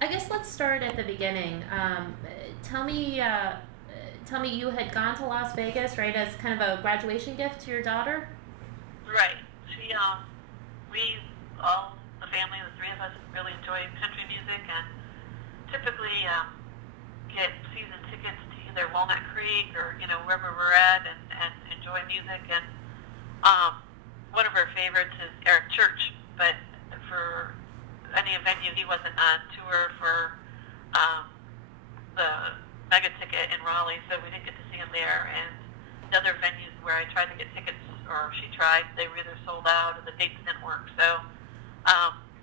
I guess let's start at the beginning. Tell me, tell me, you had gone to Las Vegas, right, as kind of a graduation gift to your daughter. Right. We all, the family, the three of us, really enjoy country music and typically get season tickets to either Walnut Creek or, wherever we're at and enjoy music. And one of our favorites is Eric Church, but for any venue, he wasn't on tour for the mega ticket in Raleigh, so we didn't get to see him there. And the other venues where I tried to get tickets, or she tried, they were either sold out or the dates didn't work. So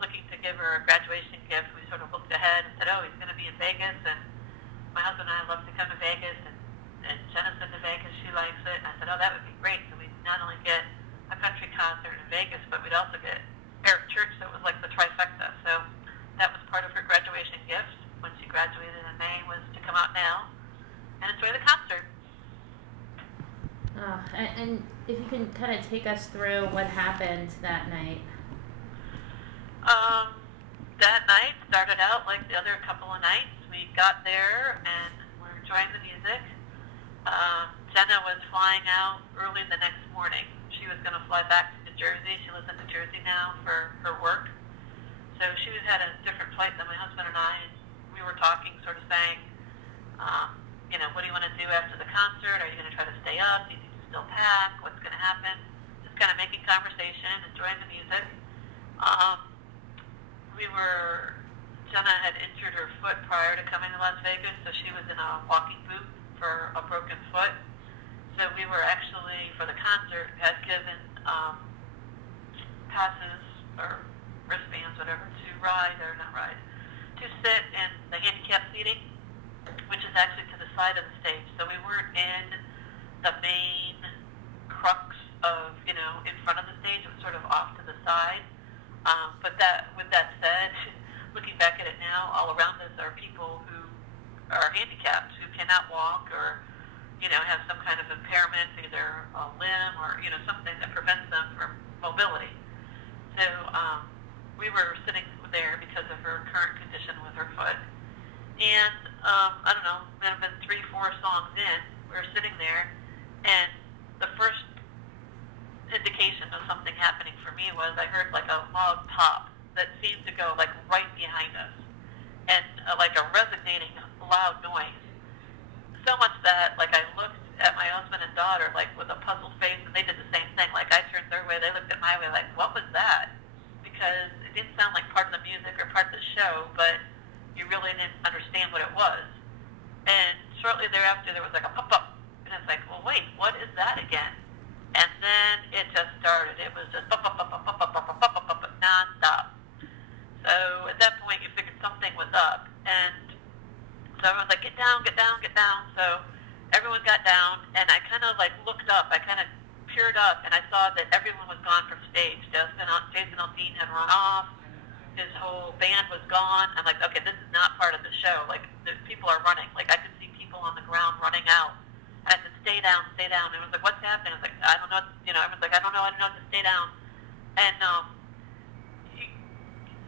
looking to give her a graduation gift, we sort of looked ahead and said, oh, he's going to be in Vegas, and my husband and I love to come to Vegas, and Jenna's been to Vegas, she likes it, and I said, oh, that would be great. So we'd not only get a country concert in Vegas, but we'd also get Eric Church, so it was like the trifecta. So that was part of her graduation gift when she graduated in May, was to come out now and enjoy the concert. And if you can kind of take us through what happened that night. That night started out like the other couple of nights. We got there and we were enjoying the music. Jenna was flying out early the next morning. She was going to fly back to New Jersey. She lives in New Jersey now for her work. So she had a different flight than my husband and I. And we were talking, sort of saying, what do you want to do after the concert? Are you going to try to stay up? Do you need to still pack? What's going to happen? Just kind of making conversation, enjoying the music. Jenna had injured her foot prior to coming to Las Vegas, so she was in a walking boot for a broken foot. So we were actually, for the concert, had given passes or wristbands, whatever, to sit in the handicap seating, which is actually to the side of the stage. So we weren't in the main crux of, in front of the stage. It was sort of off to the side. With that said, looking back at it now, all around us are people who are handicapped, who cannot walk or, have some kind of impairment, either a limb or, something that prevents them from mobility. So we were sitting there because of her current condition with her foot. And, I don't know, there have been 3-4 songs in. We were sitting there, and the first indication of something happening for me was I heard like a log pop that seemed to go like right behind us, and like a resonating loud noise. So much that like I looked at my husband and daughter like with a puzzled face, and they did the same thing. Like I turned their way, they looked at my way like, what was that? Because it didn't sound like part of the music or part of the show, but you really didn't understand what it was. And shortly thereafter there was like a pop-up, and it's like, well wait, what is that again? And then it just started. It was just non-stop. So at that point, you figured something was up. And so everyone was like, get down, get down, get down. So everyone got down, and I kind of like looked up. I kind of peered up, and I saw that everyone was gone from stage. Jason Aldean had run off. His whole band was gone. I'm like, okay, this is not part of the show. Like, the people are running. Like, I could see people on the ground running out. And I said, stay down, stay down. And it was like, what's happening? I was like, I don't know. Everyone's like, I don't know, to stay down. And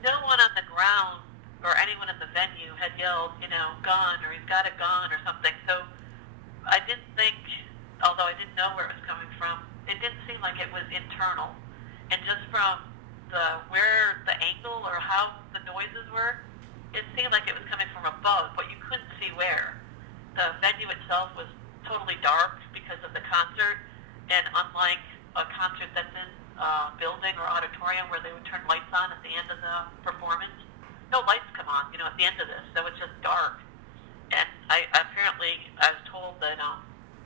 no one on the ground or anyone in the venue had yelled, gun, or he's got a gun or something. So I didn't think, although I didn't know where it was coming from, it didn't seem like it was internal. And just from where the angle or how the noises were, it seemed like it was coming from above, but you couldn't see where. The venue itself was totally dark because of the concert, and unlike a concert that's in a building or auditorium where they would turn lights on at the end of the performance, no lights come on, at the end of this, so it's just dark. And I was told that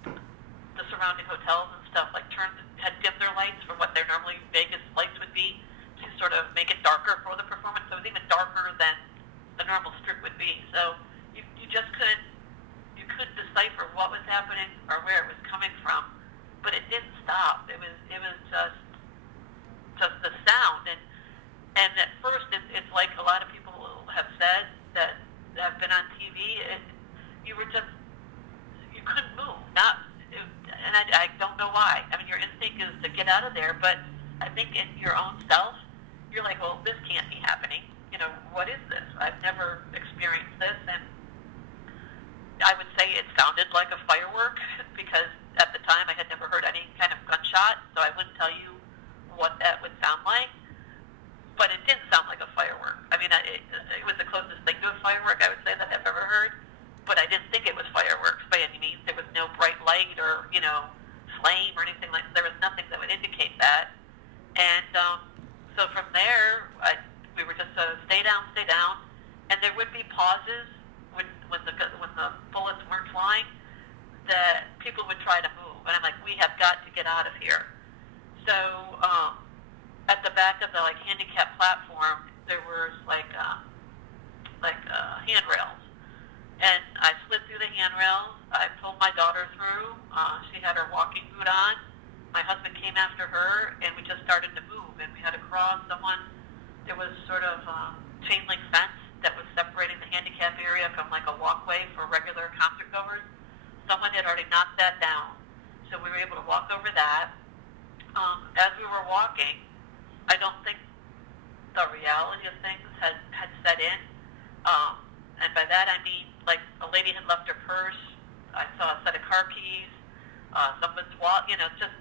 the surrounding hotels and stuff had dimmed their lights from what their normally Vegas lights would be to sort of make it darker for the performance. So it was even darker than the normal strip would be. So you just couldn't decipher what was happening or where it was coming from, but it didn't stop. It was just the sound, and at first it's like a lot of people have said that have been on TV. You couldn't move. And I don't know why. I mean, your instinct is to get out of there, but I think in your own self, you're like, well, this can't be happening. what is this? I've never experienced this, and I would say it sounded like a firework because at the time I had never heard any kind of gunshot, so I wouldn't tell you what that would sound like, but it didn't sound like a firework. I mean, it was the closest thing to a firework I would say that I've ever heard, but I didn't think it was fireworks by any means. There was no bright light or, flame or anything like that. There was nothing that would indicate that. And so from there, we were just stay down, and there would be pauses when the bullets weren't flying that people would try to move, and I'm like, we have got to get out of here. So at the back of the handicap platform, there was handrails, and I slid through the handrails. I pulled my daughter through. She had her walking boot on. My husband came after her, and we just started to move, and we had to cross there was sort of chain link fence that was separating the handicap area from a walkway for regular concert goers. Someone had already knocked that down, so we were able to walk over that. As we were walking, I don't think the reality of things had set in, and by that I mean a lady had left her purse. I saw a set of car keys. Someone's wallet, just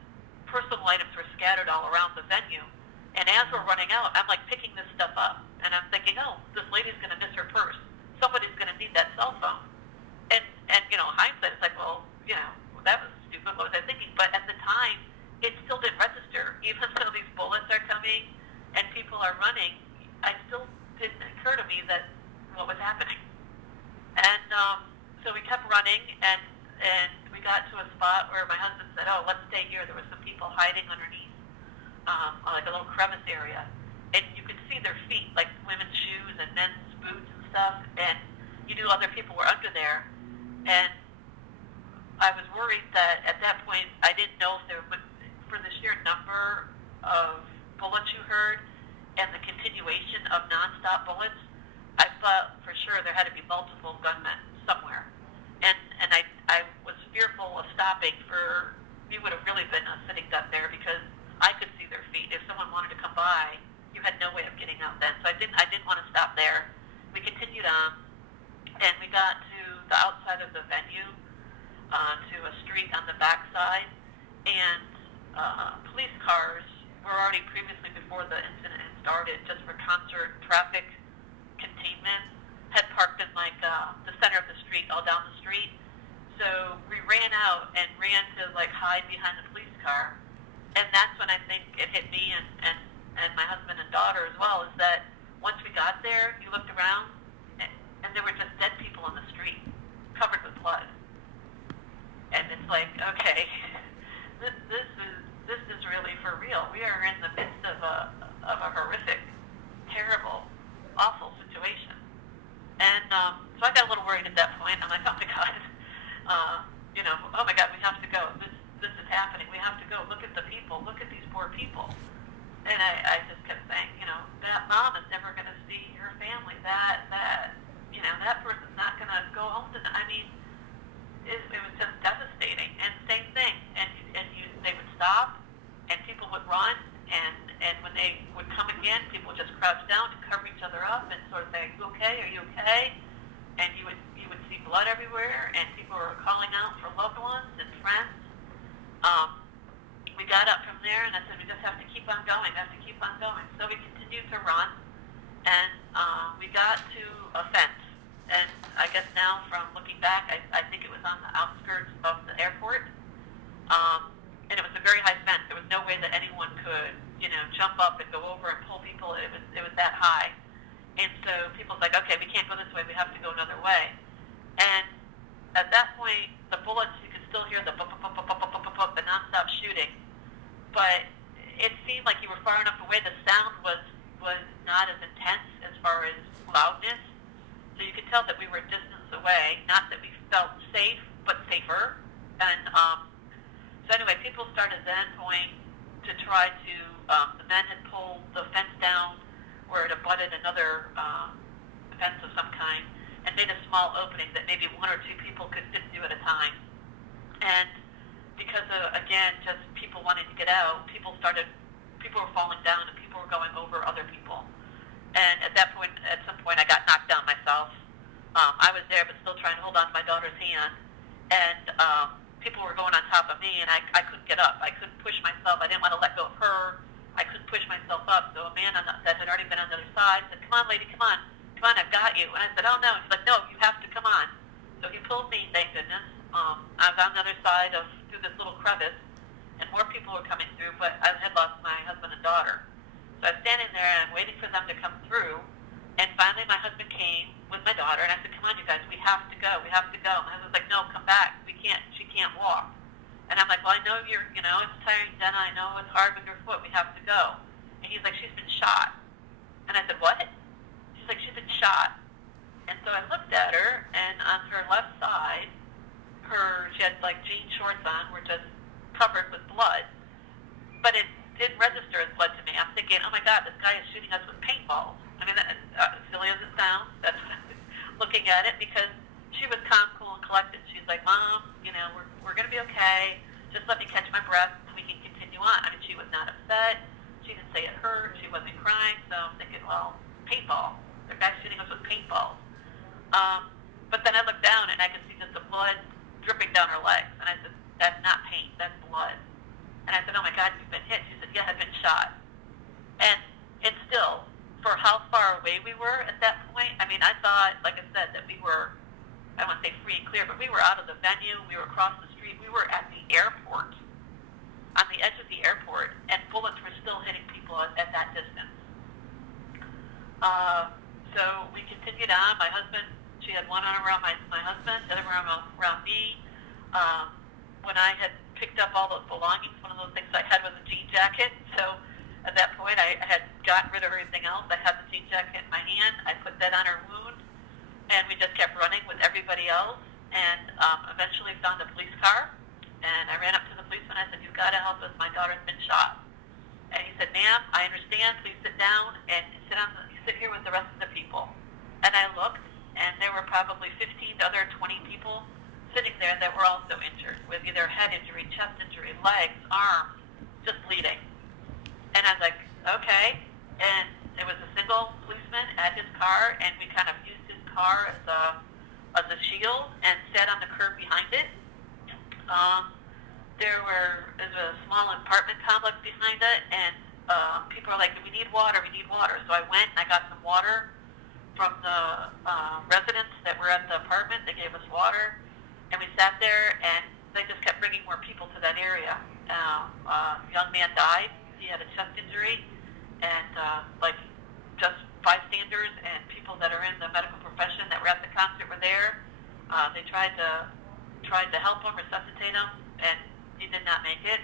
personal items were scattered all around the venue. And as we're running out, I'm picking this stuff up, and I'm thinking, oh, this lady's going to miss her purse. Somebody's going to need that cell phone. And hindsight, it's well, that was stupid. What was I thinking? But at the time, it still didn't register. Even though these bullets are coming and people are running, I still didn't occur to me that what was happening. And so we kept running, and we got to a spot where my husband said, oh, let's stay here. There were some people hiding underneath, a little crevice area. And you could see their feet, women's shoes and men's boots and stuff. And you knew other people were under there. And I was worried that at that point, I didn't know if there would, for the sheer number of bullets you heard and the continuation of nonstop bullets, I thought for sure there had to be multiple gunmen somewhere. And I was fearful of stopping we would have really been a sitting duck there because I could see their feet. If someone wanted to come by, you had no way of getting out then. So I didn't want to stop there. We continued on, and we got to the outside of the venue, to a street on the backside, and police cars were already previously, before the incident had started, just for concert traffic containment, had parked in the center of the street, all down the street. So we ran out and ran to hide behind the police car, and that's when I think it hit me and my husband and daughter as well, is that once we got there, you looked around, and there were just dead people on the street, covered with blood. And it's okay, this is really for real. We are in the midst of a horrific, terrible, awful situation. And so I got a little worried at that point. I'm like, oh my God, oh my God, we have to go. This is happening. We have to go. Look at the people. Look at these poor people. And I just kept saying, that mom is never going to see her family. That person's not going to go home tonight. I mean, it was just devastating. And same thing. And they would stop, and people would run, and when they would come again, people would just crouch down to cover each other up and sort of say, "Are you okay? Are you okay?" And you would see blood everywhere, and people were calling out for loved ones and friends. We got up from there, and I said, we just have to keep on going. We have to keep on going. So we continued to run, and we got to a fence. And I guess now, from looking back, I think it was on the outskirts of the airport. And it was a very high fence. There was no way that anyone could, jump up and go over and pull people. It was that high. And so people's like, okay, we can't go this way. We have to go another way. And at that point, the bullets, you could still hear the nonstop shooting. But it seemed like you were far enough away. The sound was not as intense as far as loudness. So you could tell that we were a distance away. Not that we felt safe, but safer. And so anyway, people started then going to try to, the men had pulled the fence down where it abutted another fence of some kind and made a small opening that maybe one or two people could fit through at a time. And because of, again, just people wanting to get out, people were falling down and people were going over other people. And at some point, I got knocked down myself. I was there, but still trying to hold on to my daughter's hand. And people were going on top of me, and I couldn't get up. I couldn't push myself. I didn't want to let go of her. I couldn't push myself up. So a man that had already been on the other side said, "Come on, lady, come on. Come on, I've got you." And I said, "Oh, no." He's like, "No, you have to come on." So he pulled me, thank goodness. I was on the other side through this little crevice, and more people were coming through, but I had lost my husband and daughter. So I was standing there and waiting for them to come through, and finally my husband came with my daughter, and I said, "Come on, you guys, we have to go, we have to go." My husband's like, "No, come back, she can't walk." And I'm like, "Well, I know it's tiring, Jenna, I know it's hard with your foot, we have to go." And he's like, "She's been shot." And I said, "What?" She's like, "She's been shot." And so I looked at her, and on her left side, she had like jean shorts on, were just covered with blood, but it didn't register as blood to me. I'm thinking, "Oh my God, this guy is shooting us with paintballs." I mean, as silly as it sounds, that's what I was looking at it, because she was calm, cool, and collected. She's like, "Mom, we're going to be okay. Just let me catch my breath and we can continue on." I mean, she was not upset. She didn't say it hurt. She wasn't crying. So I'm thinking, well, paintball. The guy's shooting us with paintballs. But then I looked down and I could see just the blood dripping down her legs. And I said, "That's not paint. That's blood." And I said, "Oh my God, you've been hit." She said, "Yeah, I've been shot." And still, for how far away we were at that point, I mean, I thought, like I said, that we were, I don't want to say free and clear, but we were out of the venue. We were across the street. We were at the airport, on the edge of the airport, and bullets were still hitting people at that distance. So we continued on. My husband, she had one arm around my husband, the other arm around me. When I had picked up all those belongings, one of those things I had was a jean jacket. So at that point, I had gotten rid of everything else. I had the jean jacket in my hand. I put that on her wound, and we just kept running with everybody else. And eventually found a police car, and I ran up to the policeman. I said, "You've got to help us. My daughter's been shot." And he said, "Ma'am, I understand. Please sit down and sit here with the rest of the people." And I looked, and there were probably 15 to other 20 people sitting there that were also injured, with either head injury, chest injury, legs, arms, just bleeding. And I was like, okay. And it was a single policeman at his car, and we kind of used his car as a shield and sat on the curb behind it. There's a small apartment complex behind it, and people are like, "We need water, we need water." So I went and I got some water from the residents that were at the apartment. They gave us water, and we sat there, and they just kept bringing more people to that area. A young man died. He had a chest injury, and just bystanders and people that are in the medical profession that were at the concert were there. They tried to help him, resuscitate him, and he did not make it.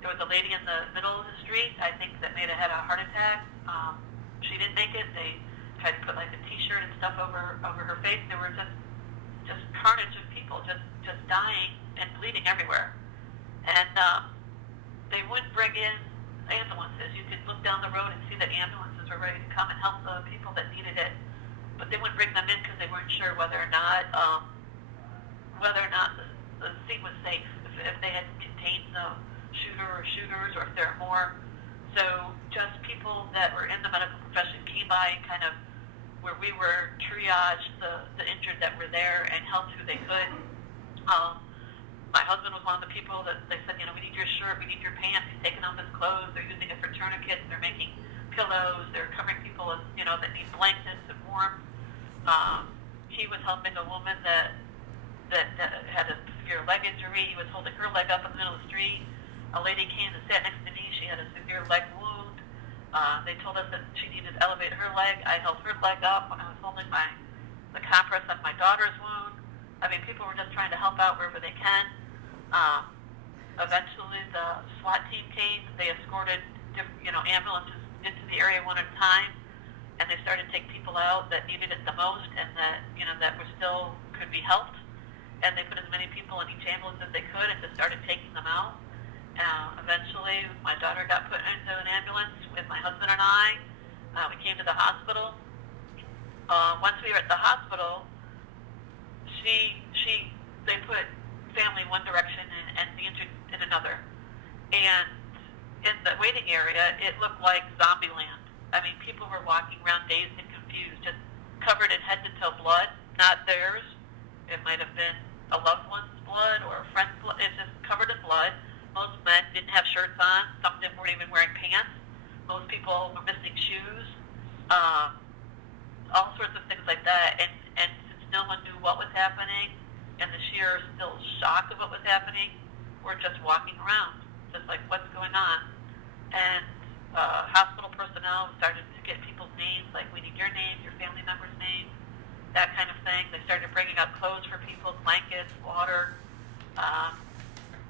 There was a lady in the middle of the street, I think, that may have had a heart attack. She didn't make it. They tried to put like a T-shirt and stuff over her face. There were just carnage of people, just dying and bleeding everywhere. And they wouldn't bring in ambulances. You could look down the road and see that ambulances were ready to come and help the people that needed it, but they wouldn't bring them in because they weren't sure whether or not the scene was safe, if they had contained the shooter or shooters, or if there are more. So just people that were in the medical profession came by and kind of, where we were, triaged the injured that were there and helped who they could. My husband was one of the people that they said, "We need your shirt, we need your pants." He's taking off his clothes. They're using it for tourniquets. They're making pillows. They're covering people, that need blankets and warmth. He was helping a woman that had a severe leg injury. He was holding her leg up in the middle of the street. A lady came and sat next to me. She had a severe leg wound. They told us that she needed to elevate her leg. I held her leg up when I was holding the compress on my daughter's wound. I mean, people were just trying to help out wherever they can. Eventually, the SWAT team came. They escorted, ambulances into the area one at a time, and they started to take people out that needed it the most and that were still could be helped. And they put as many people in each ambulance as they could and just started taking them out. Eventually, my daughter got put into an ambulance with my husband and I. We came to the hospital. Once we were at the hospital, they put family in one direction and the injured in another. And in the waiting area, it looked like zombie land. I mean, people were walking around dazed and confused, just covered in head to toe blood, not theirs. It might have been a loved one's blood or a friend's blood. It's just covered in blood. Most men didn't have shirts on. Some of them weren't even wearing pants. Most people were missing shoes. All sorts of things like that. And since no one knew what was happening, and the sheer still shock of what was happening, we're just walking around, just like, what's going on? And hospital personnel started to get people's names, like, we need your name, your family member's name, that kind of thing. They started bringing out clothes for people, blankets, water.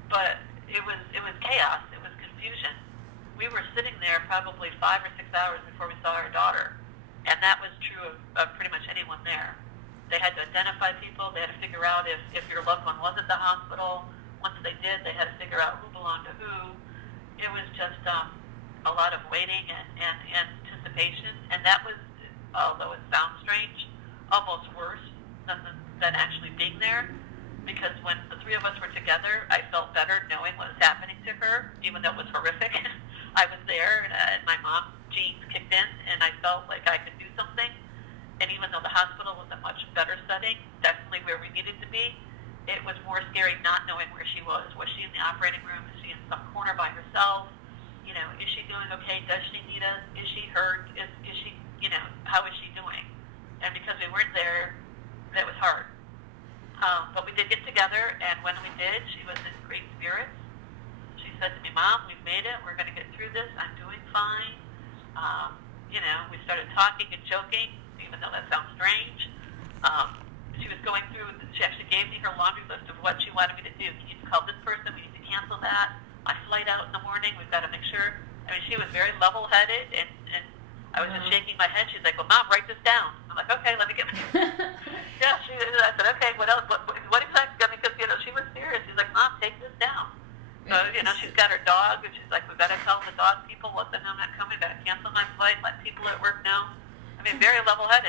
But it was chaos. It was confusion. We were sitting there probably 5 or 6 hours before we saw our daughter, and that was true of pretty much anyone there. They had to identify people. They had to figure out if your loved one was at the hospital. Once they did, they had to figure out who belonged to who. It was just a lot of waiting and anticipation, and that was, although it sounds strange, almost worse than actually being there, because when the three of us were together, I felt better knowing what was happening to her, even though it was horrific. I was there, and my mom's genes kicked in, and I felt like I could do something. And even though the hospital was a much better setting, definitely where we needed to be, it was more scary not knowing where she was. Was she in the operating room? Is she in some corner by herself? You know, is she doing okay? Does she need us? Is she hurt? Is she, you know, how is she doing? And because we weren't there, that was hard. But we did get together, and when we did, she was in great spirits. She said to me, Mom, we've made it. We're going to get through this. I'm doing fine. You know, we started talking and joking, even though that sounds strange. She was going through, she actually gave me her laundry list of what she wanted me to do. You need to call this person. We need to cancel that. My flight out in the morning, we've got to make sure. I mean, she was very level-headed, and I was just shaking my head. She's like, well, Mom, write this down. I'm like, okay, let me get my... Yeah, I said, okay, what else? What exactly? I mean, because, you know, she was serious. She's like, Mom, take this down. So, you know, she's got her dog, and she's like, we've got to tell the dog people, let them know I'm not coming, got to cancel my flight, let people at work know. I mean, very level-headed.